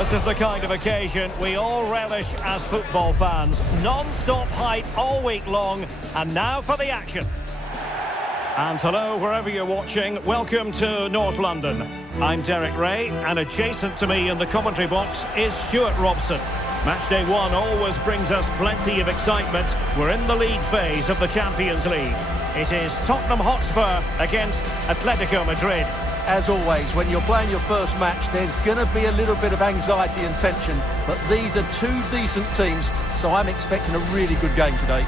This is the kind of occasion we all relish as football fans. Non-stop hype all week long, and now for the action. And hello, wherever you're watching, welcome to North London. I'm Derek Ray, and adjacent to me in the commentary box is Stuart Robson. Matchday 1 always brings us plenty of excitement. We're in the league phase of the Champions League. It is Tottenham Hotspur against Atletico Madrid. As always, when you're playing your first match, there's going to be a little bit of anxiety and tension. But these are two decent teams, so I'm expecting a really good game today.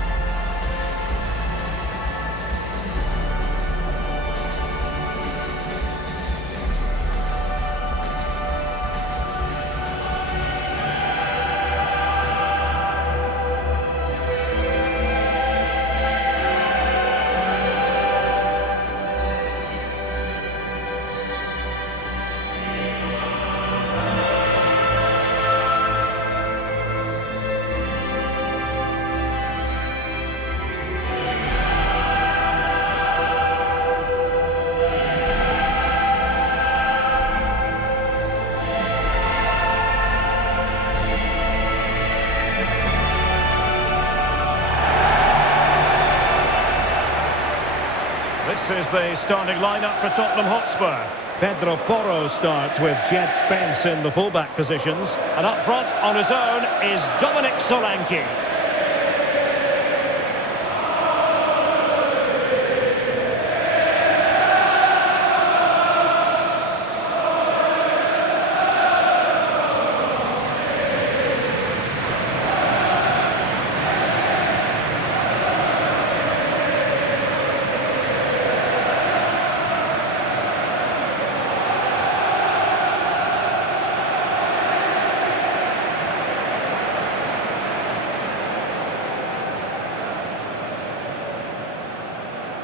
This is the starting lineup for Tottenham Hotspur. Pedro Porro starts with Jed Spence in the fullback positions. And up front on his own is Dominic Solanke.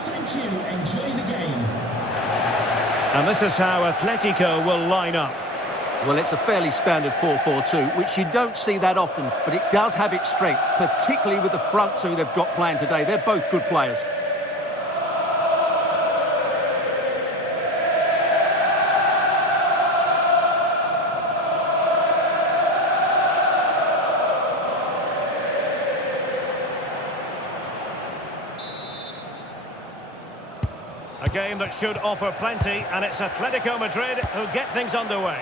Thank you. Enjoy the game. And this is how Atletico will line up. Well, it's a fairly standard 4-4-2, which you don't see that often, but it does have its strength, particularly with the front two they've got playing today. They're both good players. A game that should offer plenty, and it's Atletico Madrid who get things underway.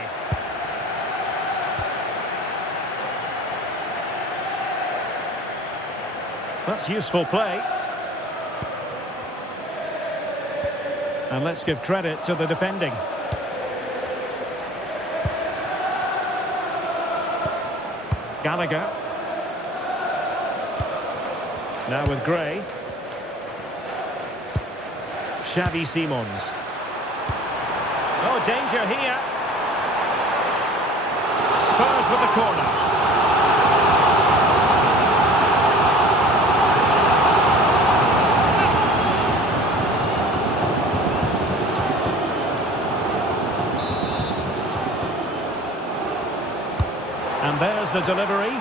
That's useful play. And let's give credit to the defending. Gallagher. Now with Gray. Xavi Simons. Oh, danger here. Spurs with the corner. And there's the delivery.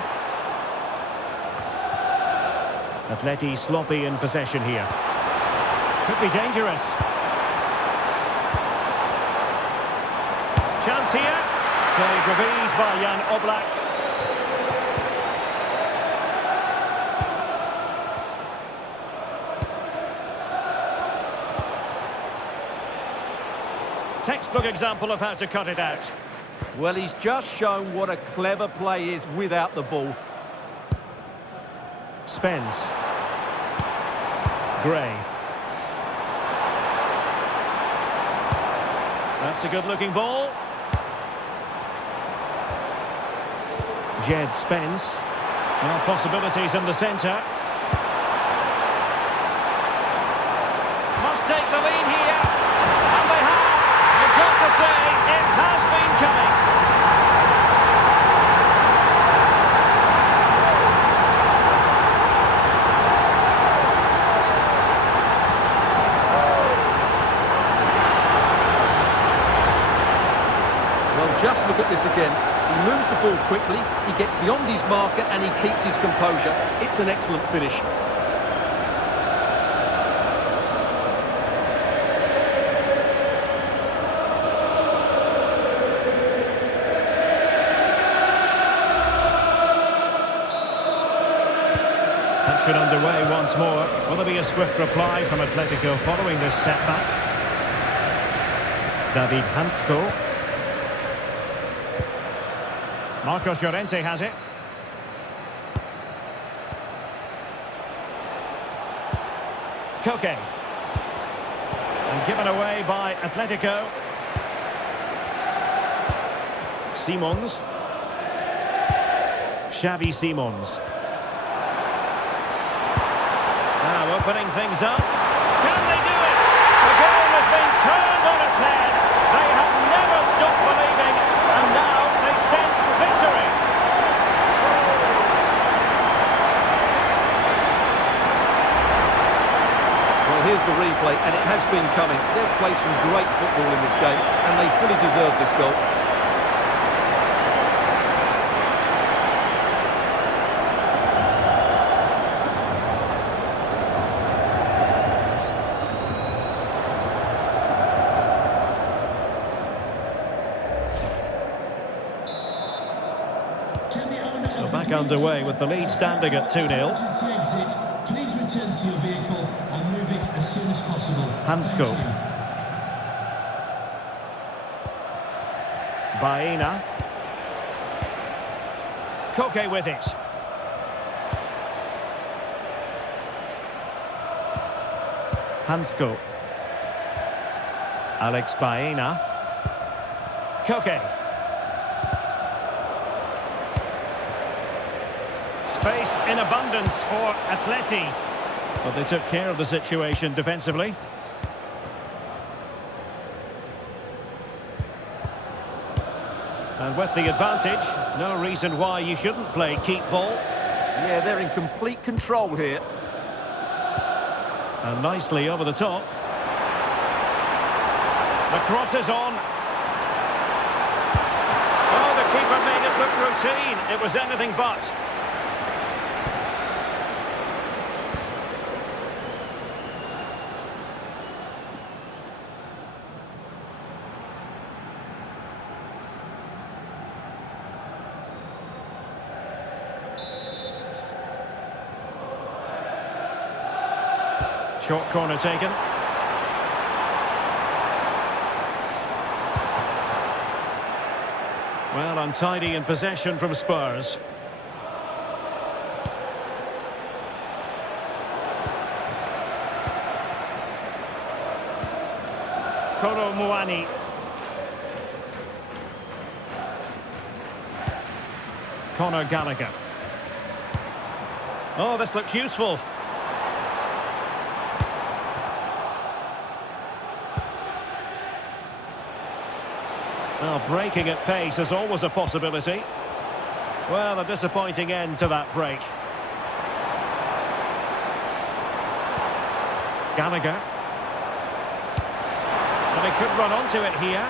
Atleti sloppy in possession here. Could be dangerous. Chance here. Saved with ease by Jan Oblak. Textbook example of how to cut it out. Well, he's just shown what a clever play is without the ball. Spence. Gray. That's a good-looking ball. Jed Spence. Now possibilities in the centre. Must take the lead here. And they have. You've got to say, it has been coming. Just look at this again. He moves the ball quickly, he gets beyond his marker and he keeps his composure. It's an excellent finish. Possession underway once more. Will there be a swift reply from Atletico following this setback? David Hansko. Marcos Llorente has it. Koke. And given away by Atletico. Simons. Xavi Simons. Now opening things up. Can they do it? The goal has been turned on its head. They have never stopped believing, and now they sense victory. Well, here's the replay, and it has been coming. They've played some great football in this game, and they fully deserve this goal. So back underway with the lead standing at 2-0. Emergency exit. Please return to your vehicle and move it as soon as possible. Hansko. Thank you. Baena. Koke with it. Hansko. Alex Baena. Koke. Space in abundance for Atleti. But they took care of the situation defensively. And with the advantage, no reason why you shouldn't play keep ball. Yeah, they're in complete control here. And nicely over the top. The cross is on. Oh, the keeper made it look routine. It was anything but. Short corner taken. Well, untidy in possession from Spurs. Kolo Muani. Conor Gallagher. Oh, this looks useful. Well, breaking at pace is always a possibility. Well, a disappointing end to that break. Gallagher. And he could run onto it here.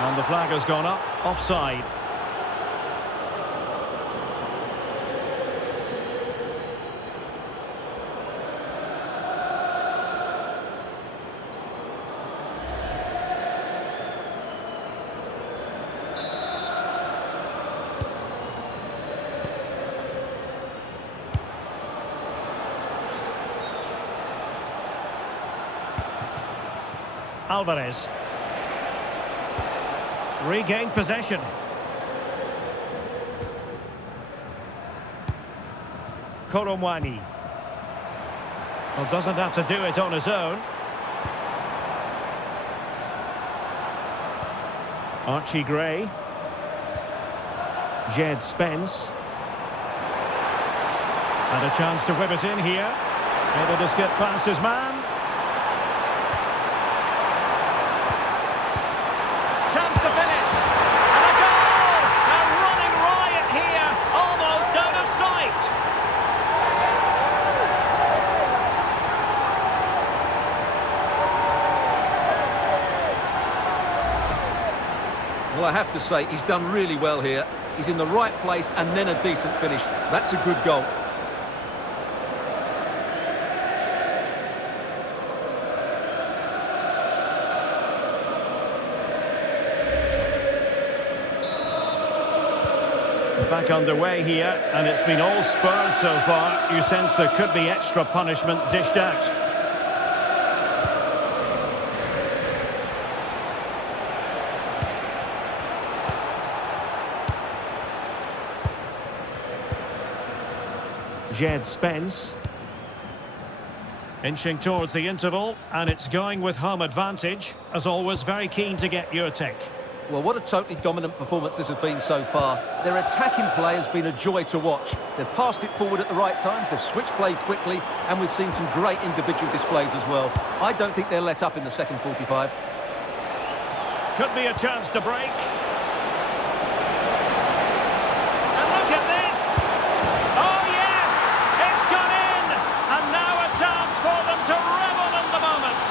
And the flag has gone up, offside. Alvarez. Regained possession. Kolo Muani. Well, doesn't have to do it on his own. Archie Gray. Jed Spence. And a chance to whip it in here. Able to skip past his man. Chance to finish. And a goal! A running riot here, almost out of sight. Well, I have to say, he's done really well here. He's in the right place and then a decent finish. That's a good goal. Back underway here, and it's been all Spurs so far. You sense there could be extra punishment dished out. Jed Spence. Inching towards the interval, and it's going with home advantage. As always, very keen to get your take. Well, what a totally dominant performance this has been so far. Their attacking play has been a joy to watch. They've passed it forward at the right times, they've switched play quickly, and we've seen some great individual displays as well. I don't think they'll let up in the second 45. Could be a chance to break. And look at this! Oh yes! It's gone in! And now a chance for them to revel in the moment.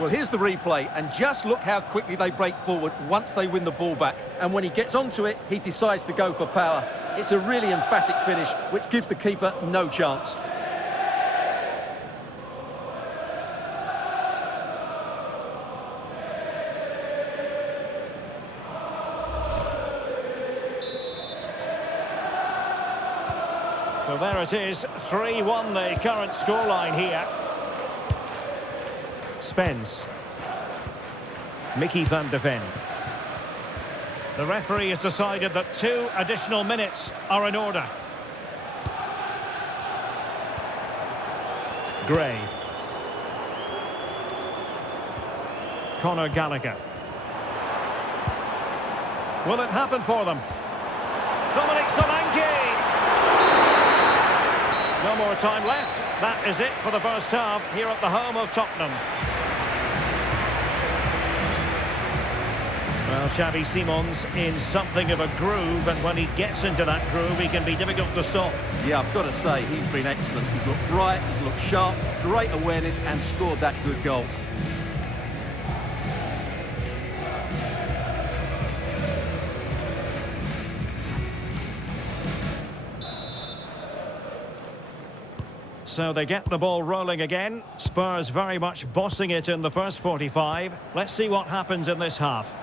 Well, here's the replay, and just look how quickly they break forward once they win the ball back. And when he gets onto it, he decides to go for power. It's a really emphatic finish, which gives the keeper no chance. So there it is, 3-1 the current scoreline here. Spence. Mickey van de Ven. The referee has decided that 2 additional minutes are in order. Gray. Conor Gallagher. Will it happen for them? Dominic Solanke! No more time left. That is it for the first half here at the home of Tottenham. Well, Xavi Simons in something of a groove, and when he gets into that groove, he can be difficult to stop. Yeah, I've got to say, he's been excellent. He's looked bright, he's looked sharp, great awareness, and scored that good goal. So they get the ball rolling again. Spurs very much bossing it in the first 45. Let's see what happens in this half.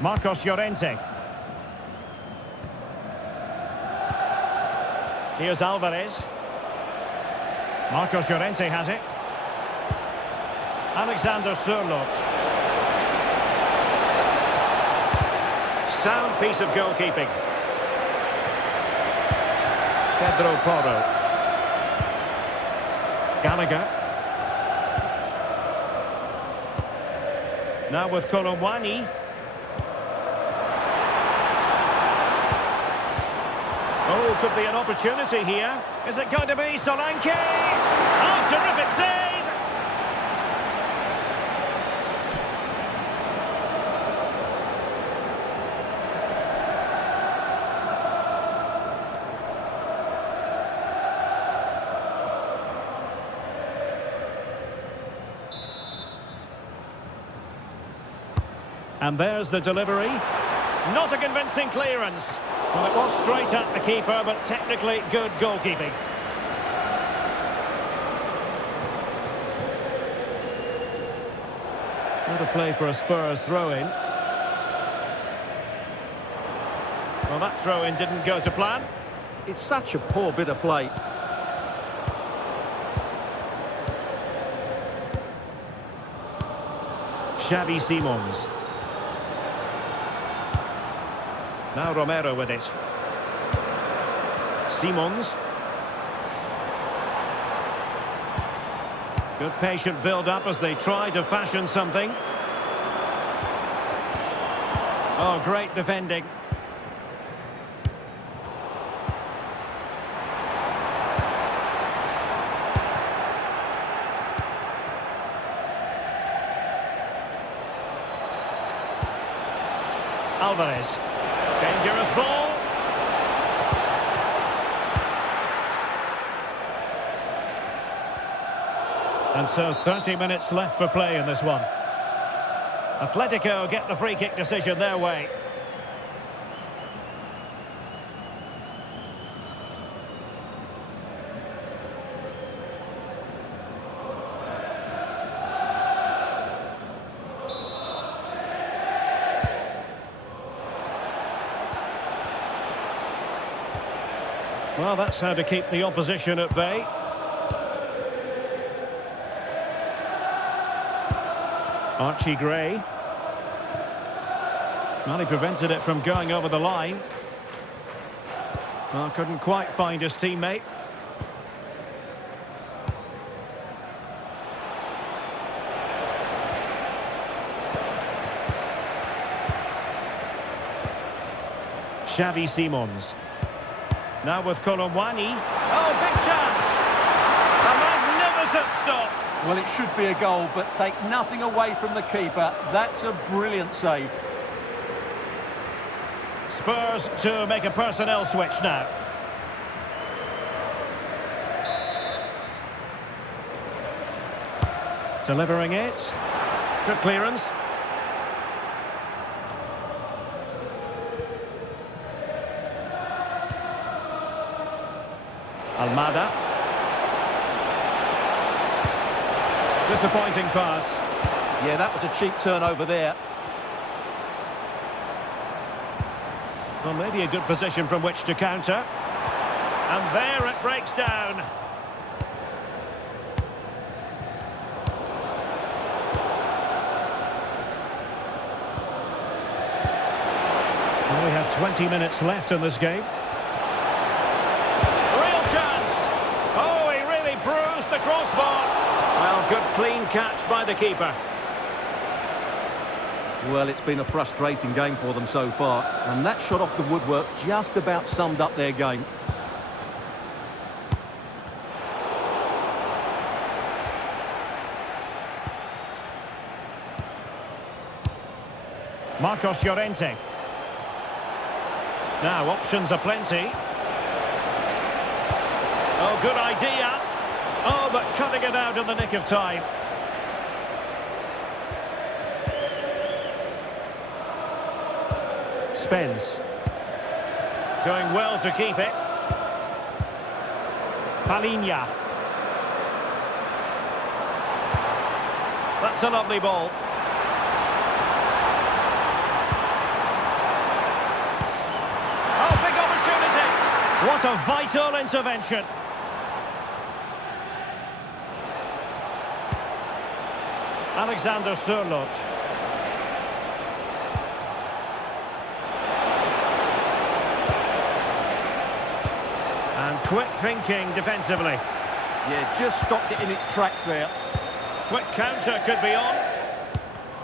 Marcos Llorente. Here's Alvarez. Marcos Llorente has it. Alexander Sørloth. Sound piece of goalkeeping. Pedro Porro. Gallagher. Now with Kolomwani. Oh, could be an opportunity here. Is it going to be Solanke? Oh, terrific save! And there's the delivery. Not a convincing clearance. Well, it was straight at the keeper, but technically good goalkeeping. What a play for a Spurs throw-in. Well, that throw-in didn't go to plan. It's such a poor bit of play. Xavi Simons. Now Romero with it. Simons. Good patient build-up as they try to fashion something. Oh, great defending. Alvarez. Dangerous ball. And so 30 minutes left for play in this one. Atletico get the free kick decision their way. Well, that's how to keep the opposition at bay. Archie Gray. Well, he prevented it from going over the line. Well, couldn't quite find his teammate. Xavi Simons. Now with Colomwani. Oh, big chance! A magnificent stop! Well, it should be a goal, but take nothing away from the keeper. That's a brilliant save. Spurs to make a personnel switch now. Delivering it. Good clearance. Almada. Disappointing pass. Yeah, that was a cheap turnover there. Well, maybe a good position from which to counter. And there it breaks down. Well, we have 20 minutes left in this game. Real chance! Oh, he really bruised the crossbar. Well, good clean catch by the keeper. Well, it's been a frustrating game for them so far, and that shot off the woodwork just about summed up their game. Marcos Llorente. Now, options are plenty. Oh, good idea. Oh, but cutting it out in the nick of time. Spence. Doing well to keep it. Palinha. That's a lovely ball. Oh, big opportunity. What a vital intervention. Alexander Sørloth. And quick thinking defensively. Yeah, just stopped it in its tracks there. Quick counter could be on.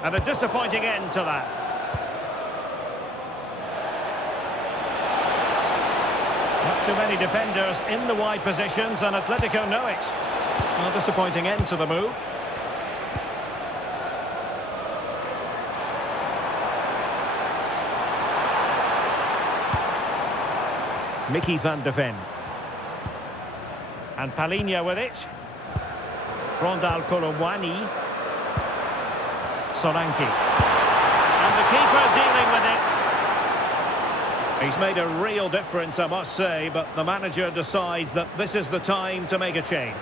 And a disappointing end to that. Not too many defenders in the wide positions, and Atletico know it. Well, disappointing end to the move. Mickey van de Ven. And Palinha with it. Rondal Colomwani. Solanke. And the keeper dealing with it. He's made a real difference, I must say, but the manager decides that this is the time to make a change.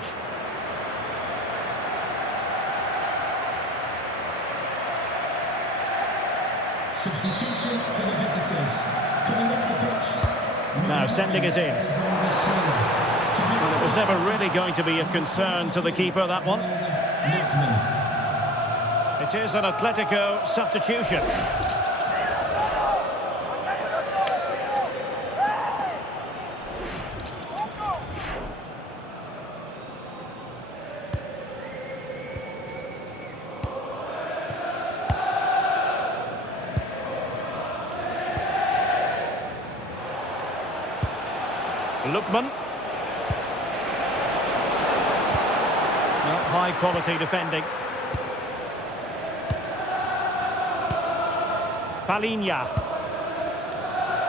Substitution for the visitors. Coming off the pitch. Now sending it in. Well, it was never really going to be of concern to the keeper, that one. It is an Atletico substitution. Lookman. High quality defending. Palinha.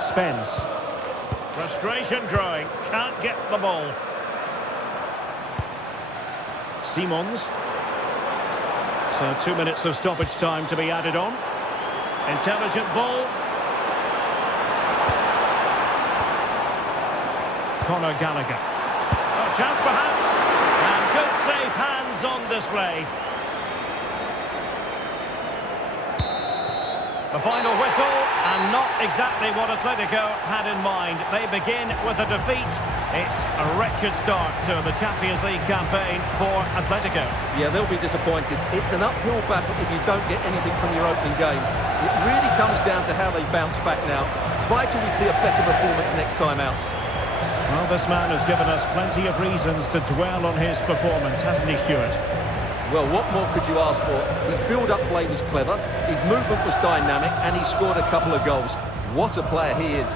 Spence. Frustration growing. Can't get the ball. Simons. So 2 minutes of stoppage time to be added on. Intelligent ball. Conor Gallagher. Oh, chance perhaps. And good safe hands on display. The final whistle, and not exactly what Atletico had in mind. They begin with a defeat. It's a wretched start to the Champions League campaign for Atletico. Yeah, they'll be disappointed. It's an uphill battle if you don't get anything from your opening game. It really comes down to how they bounce back now. Vital we see a better performance next time out. Well, this man has given us plenty of reasons to dwell on his performance, hasn't he, Stuart? Well, what more could you ask for? His build-up play was clever, his movement was dynamic, and he scored a couple of goals. What a player he is.